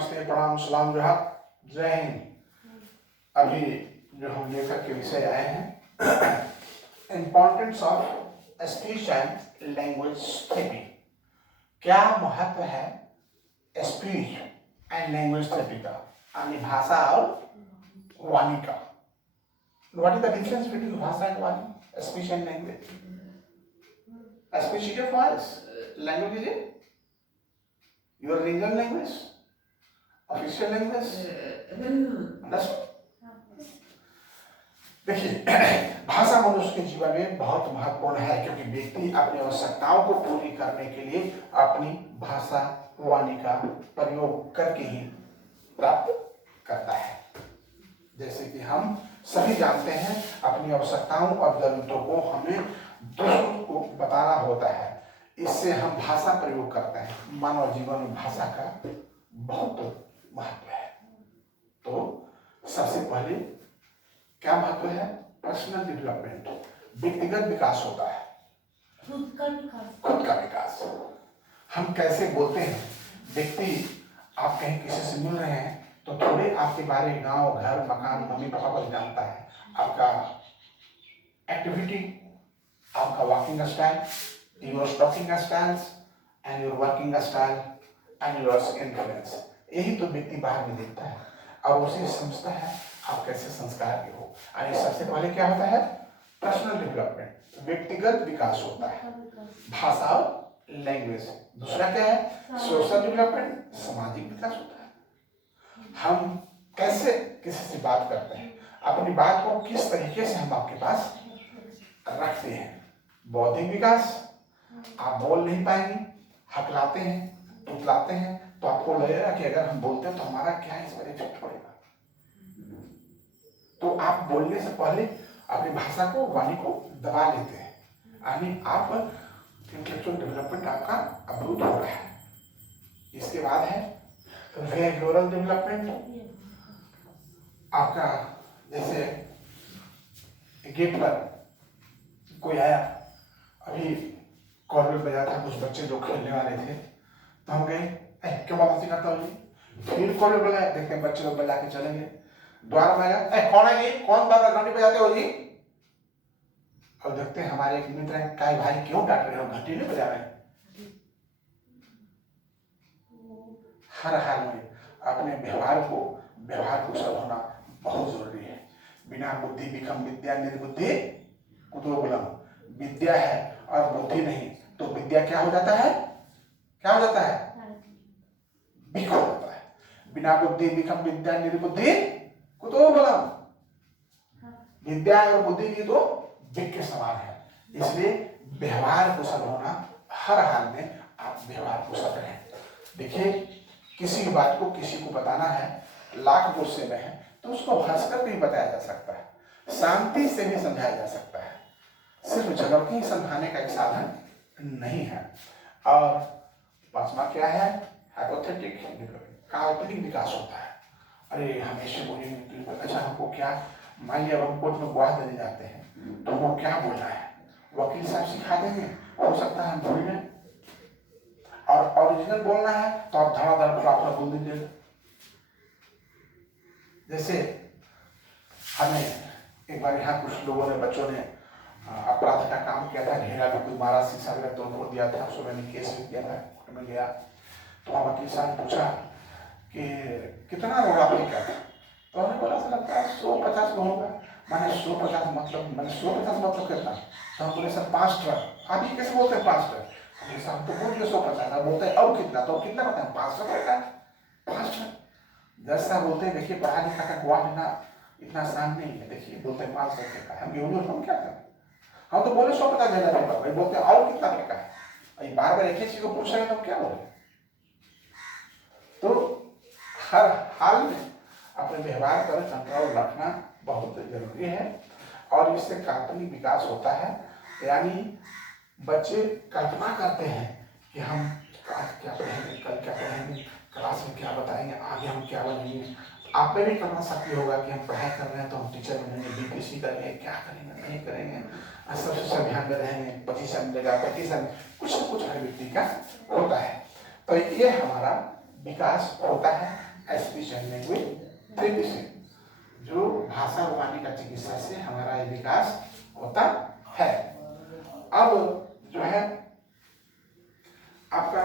नमस्ते प्रणाम सलाम जोहार जय हिंद। अभी जो हम लेकर के विषय आए हैं importance of speech and language therapy. क्या महत्व है स्पीच एंड लैंग्वेज थेरेपी का, यानी भाषा और वाणी का। What is the difference between bhasha and vani, speech and language? Speech is your voice, language is your regional language, official language. देखिए, भाषा मनुष्य के जीवन में बहुत महत्वपूर्ण है, क्योंकि व्यक्ति अपनी आवश्यकताओं को पूरी करने के लिए अपनी भाषा वाणी का प्रयोग करके ही प्राप्त करता है। जैसे कि हम सभी जानते हैं, अपनी आवश्यकताओं और जरूरतों को हमें दूसरों को बताना होता है, इससे हम भाषा प्रयोग करते हैं। मानव जीवन में भाषा का बहुत महत्व है। तो सबसे पहले क्या महत्व है? पर्सनल डेवलपमेंट, व्यक्तिगत विकास होता है, खुद का विकास। हम कैसे बोलते हैं? व्यक्ति, आप कहीं किसी से मिल रहे हैं तो थोड़े आपके बारे में गांव, घर, मकान, मम्मी पापा को जानता है, आपका एक्टिविटी, आपका walking style, your talking styles and your working style and your influence, यही तो व्यक्ति बाहर में देखता है और उसे समझता है आप कैसे संस्कार के हो। और सबसे पहले क्या होता है? पर्सनल डेवलपमेंट, व्यक्तिगत विकास होता है, भाषा और लैंग्वेज। दूसरा क्या है? सोशल डेवलपमेंट, सामाजिक विकास होता है। हम कैसे किसी से बात करते हैं, अपनी बात को किस तरीके से हम आपके पास रखते हैं। बौद्धिक विकास, आप बोल नहीं पाएंगे, हकलाते हैं, तुतलाते हैं, तो आपको लगेगा कि अगर हम बोलते हैं तो हमारा क्या इस पर इफेक्ट पड़ेगा। तो आप बोलने से पहले अपनी भाषा को, वाणी को दबा लेते हैं, यानी आप इंटेलेक्चुअल डेवलपमेंट आपका अवरुद्ध हो रहा है। इसके बाद है बिहेवियरल डेवलपमेंट। आपका जैसे गेट पर कोई आया, अभी कॉर्बेल बजा था, कुछ बच्चे लोग खेलने वाले थे, तो हम गए, क्या बात करता हो जी? फिर कॉर्बेल बजाया, देखते हैं बच्चे लोग बजा के चले गए। द्वार में आया, कौन है ये, कौन घंटी बजाते हो जी? और देखते हैं हमारे एक मित्र हैं, काय भाई क्यों डांट रहे हो, घंटी नहीं बजा रहे। हर हाल में अपने व्यवहार कुशल होना बहुत जरूरी है। बिना बुद्धि विक्रम विद्या, निर्बुद्धि कुतोबलम। विद्या है और बुद्धि नहीं तो विद्या क्या हो जाता है? क्या हो जाता है? विक हो जाता है। बिना बुद्धि विक्रम विद्या, निर्बुद्धि कुतोबलम। विद्या और बुद्धि की तो विक के समान है। इसलिए व्यवहार कुशल होना, हर हाल में आप व्यवहार कुशल रहें। देखिए, किसी की बात को किसी को बताना है, लाख गुस्से में है तो उसको हंसकर भी बताया जा सकता है, शांति से भी समझाया जा सकता है। सिर्फ झगड़ते ही समझाने का एक साधन नहीं है। और पांचवा क्या है? हाइपोथेटिक डेवलपमेंट, काल्पनिक विकास होता है। अरे हमेशा बोलेंगे, अच्छा हमको क्या, मान लिया हम कोर्ट में गवाह देने जाते हैं तो वो क्या बोलना है, वकील साहब सिखा देंगे, हो सकता है हम भूल जाए। और ओरिजिनल बोलना है तो आप धड़ाधड़ फटाफट बोल दीजिएगा। जैसे हमें एक बार यहाँ कुछ लोगों ने, बच्चों ने अपराध का काम किया था, घेरा में कोई मारा, शीशा वगैरह तोड़ दिया था, उसको मैंने केस भी किया था, कोर्ट में गया तो वकील साहब ने पूछा कि कितना रोड़ा आपने क्या था, तो हमने बोला सर लगता है 150 होगा। मैंने 150 मतलब, मैंने 150 मतलब कितना, तो हम बोले सर 5 ट्रक। आप ये कैसे बोलते हैं 5 ट्रक? हम तो बोल दिए 150, बोलते हैं और कितना, तो कितना बताए? 5 ट्रक का 5 ट्रक। जज साहब बोलते हैं देखिए पढ़ा लिखा का गवाह लेना इतना आसान नहीं है, देखिए बोलते हैं 5 ट्रक का। हम हम क्या करें, हम तो बोले 150 देना भाई, बोलते हैं और कितना टका है। बार बार एक ही चीज को पूछ रहे हैं तो क्या बोले। तो हर हाल में अपने व्यवहार पर कंट्रोल रखना बहुत जरूरी है, और इससे काल्पनिक विकास होता है। यानी बच्चे कल्पना करते हैं कि हम आज क्या पढ़ेंगे, कल क्या पढ़ेंगे, क्लास में क्या बताएंगे, आगे हम क्या बनेंगे। आप में भी करना सकती होगा कि हम पढ़ाई कर रहे हैं तो हम टीचर बनेंगे, बीपीएससी करेंगे, क्या करेंगे, नहीं करेंगे, सबसे सब ध्यान में रहेंगे, 25 मिलेगा, 25 कुछ न कुछ हर व्यक्ति का होता है। तो ये हमारा विकास होता है स्पीच एंड लैंग्वेज थेरेपी से, जो भाषा वाणी का चिकित्सा से हमारा ये विकास होता है। अब जो है आपका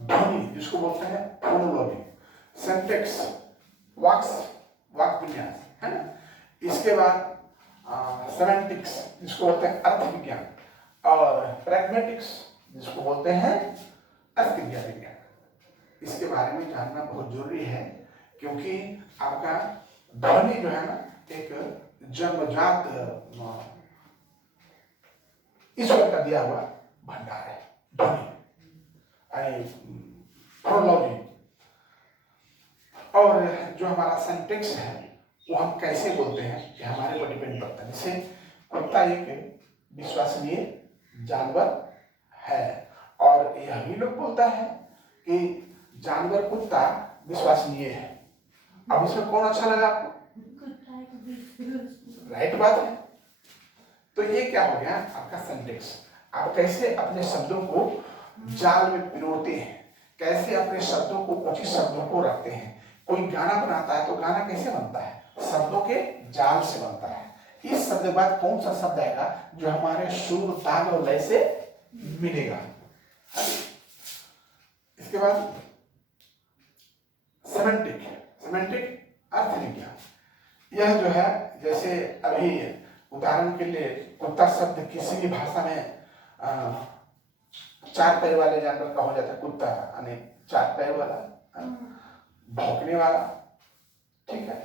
ध्वनि, जिसको बोलते हैं फोनोलॉजी, सिंटैक्स, वाक विन्यास, है ना। इसके बाद सेमेंटिक्स, जिसको बोलते हैं अर्थ विज्ञान, और प्रैग्मेटिक्स, जिसको बोलते हैं अर्थ विज्ञान। इसके बारे में जानना बहुत जरूरी है, क्योंकि आपका ध्वनि जो है ना एक जन्मजात ईश्वर का दिया हुआ भंडार है। ध्वनि फोनोलॉजी, और जो हमारा सिंटैक्स है वो हम कैसे बोलते हैं कि हमारे पर डिपेंड करता है। जैसे कुत्ता एक विश्वसनीय जानवर है, और यह भी लोग बोलता है कि जानवर कुत्ता विश्वसनीय है। अब इसमें कौन अच्छा लगा आपको? राइट बात है। तो ये क्या हो गया आपका सिंटैक्स। आप कैसे अपने शब्दों को जाल में पिरोते हैं, कैसे अपने शब्दों को, उचित शब्दों को रखते हैं। कोई गाना बनाता है तो गाना कैसे बनता है? शब्दों के जाल से बनता है। इस शब्द के बाद कौन सा शब्द आएगा जो हमारे सुर, ताल और लय से मिलेगा। इसके बाद सेमेंटिक अर्थ विज्ञान। यह जो है, जैसे अभी उदाहरण के लिए कुत्ता शब्द किसी भी भाषा में चार पैर वाले जानवर का हो जाता है। कुत्ता यानी चार पैर वाला, भौंकने वाला, ठीक है,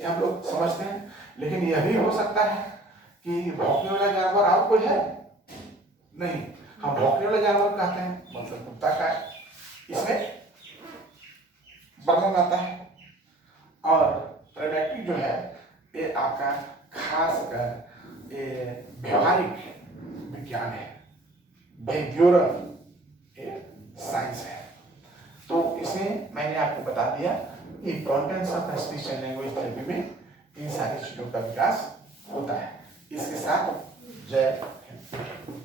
ये हम लोग समझते हैं। लेकिन यह भी हो सकता है कि भौंकने वाला जानवर और कोई है नहीं, हम भौंकने वाला जानवर कहते हैं, मतलब कुत्ता का है। इसमें वर्णन आता है। और प्रैग्मेटिक जो है ये आपका खास कर ये व्यवहारिक विज्ञान है, बिहेवियरल साइंस है। तो इसमें मैंने आपको बता दिया importance of speech and language therapy में इन सारी चीजों का विकास होता है। इसके साथ जय हिंद।